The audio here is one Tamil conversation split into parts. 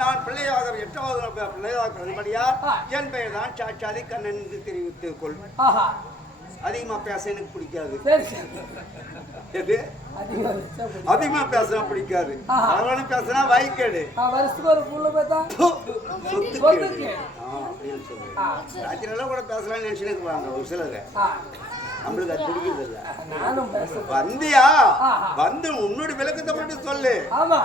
நான் பிள்ளையாக 8வது பிள்ளையாக பிறந்தபடியால் என் பெயர் தான் சாட்சாதி கண்ணன் என்று தெரிவித்துக் கொள். அதிகமா பேச எனக்கு பிடிக்காது. எது அதிகமா பேச பிடிக்காது. அவனும் பேசினா வாய்க்கேடு. ராத்திரி கூட பேசலாம்னு நினைச்சுவாங்க ஒரு சிலர். நம்மளுக்கு அது பிடிக்கிறது இல்ல. வந்தியா வந்து உன்னோட விளக்கத்தை மட்டும் சொல்லு,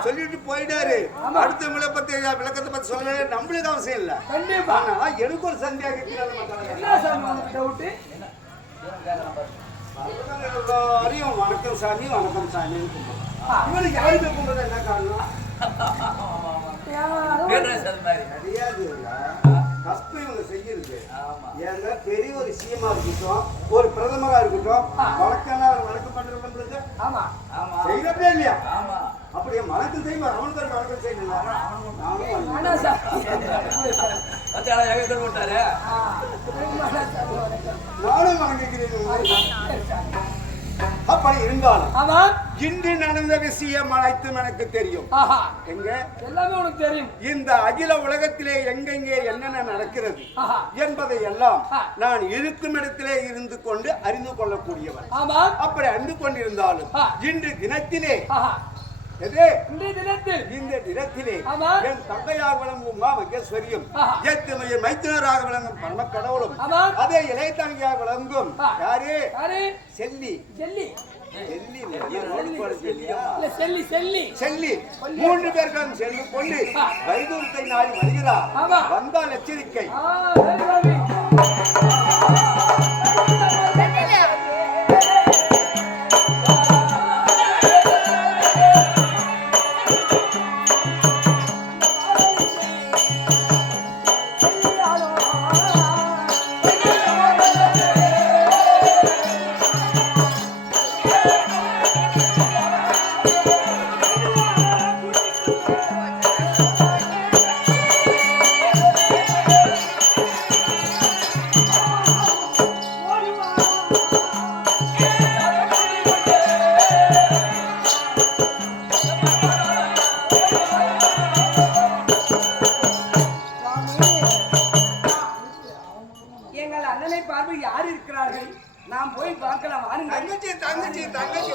சொல்லிட்டு போயிட்டாரு. அடுத்தவங்களை பத்தி விளக்கத்தை பத்தி சொல்ல நம்மளுக்கு அவசியம் இல்ல. ஆனா எனக்கு ஒரு சந்தேகம் அறியும். வணக்கம் சாமி வணக்கம் சாமி. இவனுக்கு யாருக்கு கும்பிடுறது என்ன காரணம்? தெரியாது கஷ்டம் இவங்க செய்யுது. ஏன்னா பெரிய ஒரு சிஎம்மா இருக்கட்டும், ஒரு பிரதமரா இருக்கட்டும், வழக்கம் வழக்கம் பண்றவங்களுக்கு செய்யறதே இல்லையா? அப்படியே வழக்கம் செய்வார். அவனுக்கு ஒரு வழக்கம் செய்யல. நானும் வணங்குகிறேன். அப்படி இருந்தாலும் இன்று நடந்த விஷயம் அனைத்தும் எனக்கு தெரியும். எங்க எல்லாமே உனக்கு தெரியும். இந்த அகில உலகத்திலே எங்கெங்கே என்னென்ன நடக்கிறது என்பதை எல்லாம் நான் இருக்கும் இடத்திலே இருந்து கொண்டு அறிந்து கொள்ளக்கூடியவன். அப்படி அறிந்து கொண்டிருந்தாலும் இன்று தினத்திலே இந்த தினத்திலே என் தந்தையாக விளங்கும் மகேஸ்வரியும் மைத்தினராக விளங்கும் பரம கடவுளும் அதே இளைய தங்கையாக விளங்கும் யாரு செல்லி செல்லி 3 பேர்களும் செல்லு கொண்டு வைதூரத்தை நாடி வருகிறார். வந்தால் எச்சரிக்கை. நாம் போய் பார்க்கலாம். தங்கச்சி தங்கச்சி தங்கச்சி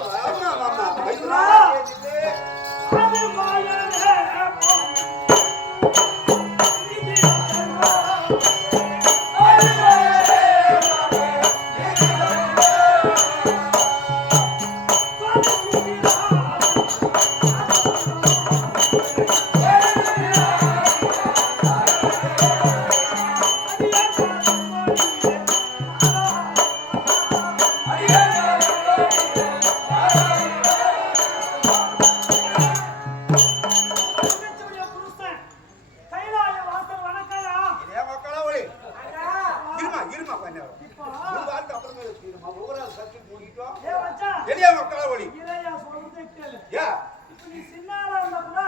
நீ சின்னால இருந்தா கூட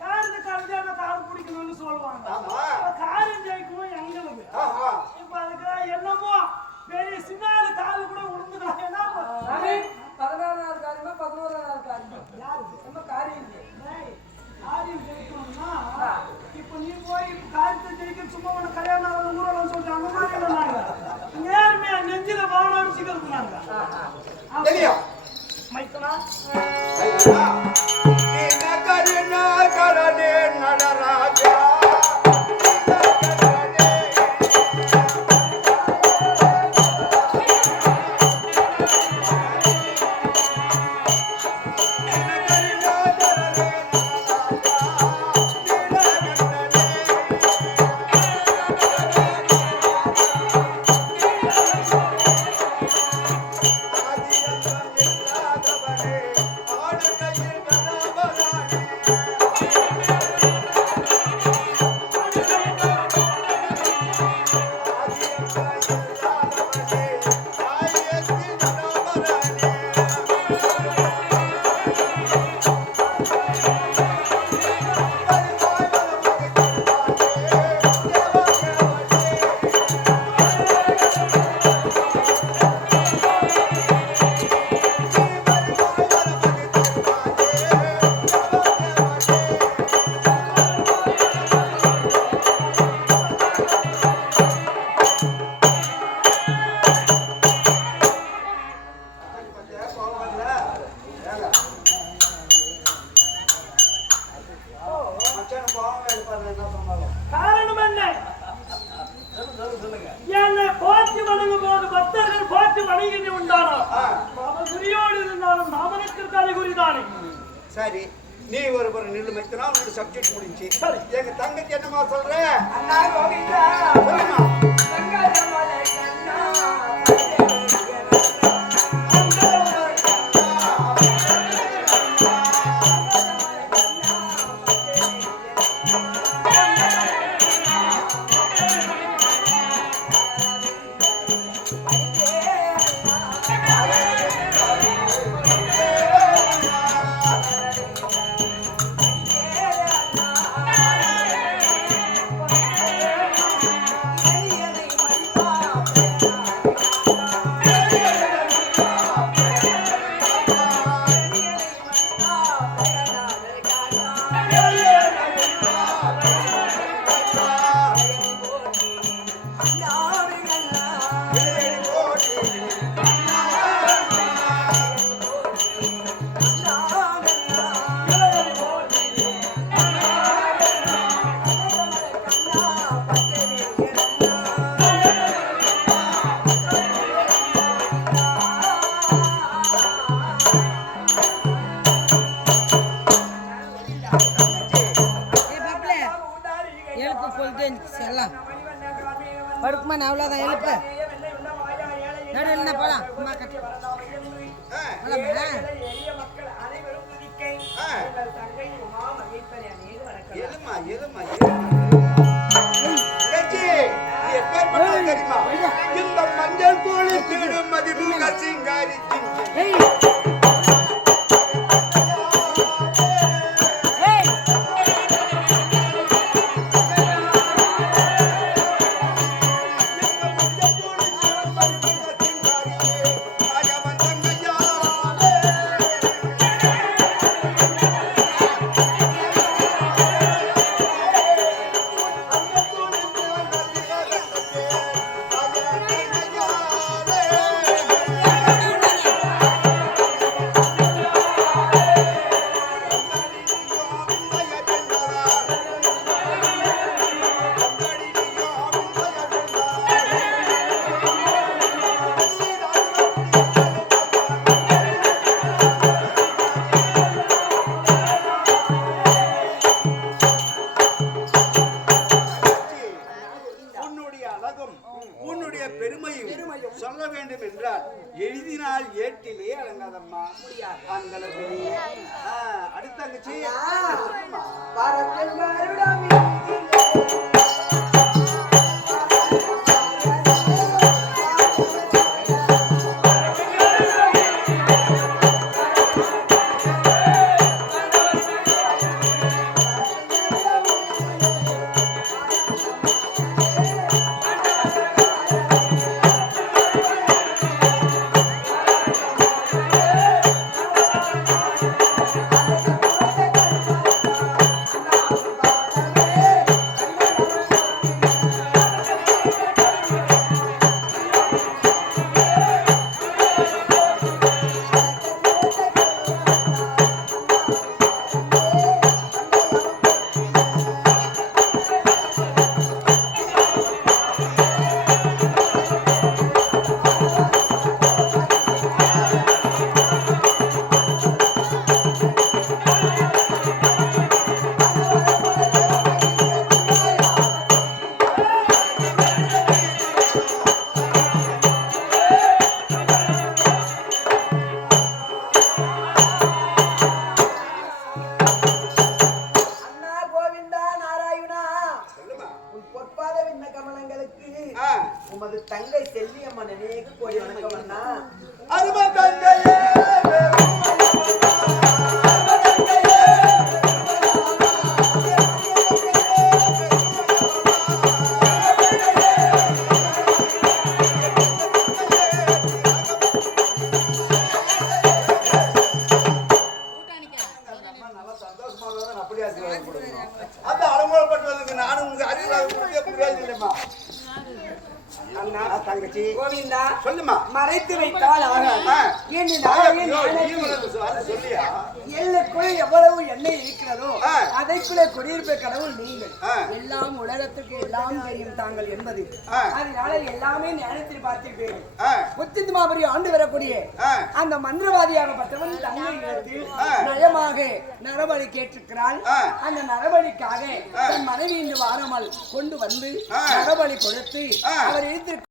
காருக்கு கல்யாண கார் பிடிக்கணும்னு சொல்லுவாங்க. காரும் ஜெயிக்கணும் எங்களுக்கு. இப்ப அதுக்கு என்னமோ பெரிய சின்னால காரு கூட உளுந்துக்கலாம். என்ன 16வது காரியமா 11வது காரியமா யாருக்கு நம்ம காரியம் காரியம் ஜெயிக்கணும்னா இப்ப நீ போய் காரியத்தை ஜெயிக்க சும்மா உனக்கு கல்யாணம் ஊரெல்லாம் சொல்லிட்டு அந்த மாதிரி இல்லைனாங்க. நேர்மையா நெஞ்சில வாழ அடிச்சுக்கிறது நாங்க. மைக்கனா நடராஜா காரணம் என்ன? என்னை போற்றி வணங்கும் போது பக்தர்கள் போற்றி வணங்கி உண்டானோ அவன் குறியோடு இருந்தாலும் அவனுக்கு தலைகுறிதானே. சரி, நீ ஒரு நில்லு மைத்தனா உன்னோட சப்ஜெக்ட் முடிஞ்சு. சரி, எங்க தங்கச்சி என்னமா சொல்ற? அண்ணா கோவிந்தா சொல்லுமா. படுக்குமா அவ்வளோதான் எழுப்பு நடுவில் போலாம் இந்த மஞ்சள் போலி பீடும் மதிமுக சிங்காரி சொல்ல வேண்டும் என்றால் எழுதினால் ஏட்டிலே அடங்காதம்மா. அந்த அடுத்த தங்கச்சி கோடி வணக்கம் அண்ணா. அருமை தந்தையே அந்த அலங்கோலப்பட்டு நானும் உங்க அறிவுரை இல்லைம்மா. அண்ணா தங்கச்சி கோவிந்தா சொல்லுமா. மறைத்து வைத்தால் ஆகாது. சொல்லியா எல்லைக்குள் எவ்வளவு எண்ணெய் இருக்கிறதோ அதைக்குள்ளே குடியிருப்ப கடவுள் நீங்கள். எல்லாம் உலகத்துக்கு எல்லாம் தெரியும் தாங்கள் என்பது. அதனால எல்லாமே ஞானத்தில் பார்த்திருப்பீர்கள். முத்தித்துமாபுரி ஆண்டு வரக்கூடிய அந்த மந்திரவாதியாகப்பட்டவன் தங்கை இடத்தில் நயமாக நரபலி கேட்டிருக்கிறாள். அந்த நரபலிக்காக தன் மனைவி இன்று வாராமல் கொண்டு வந்து நரபலி கொடுத்து அவர்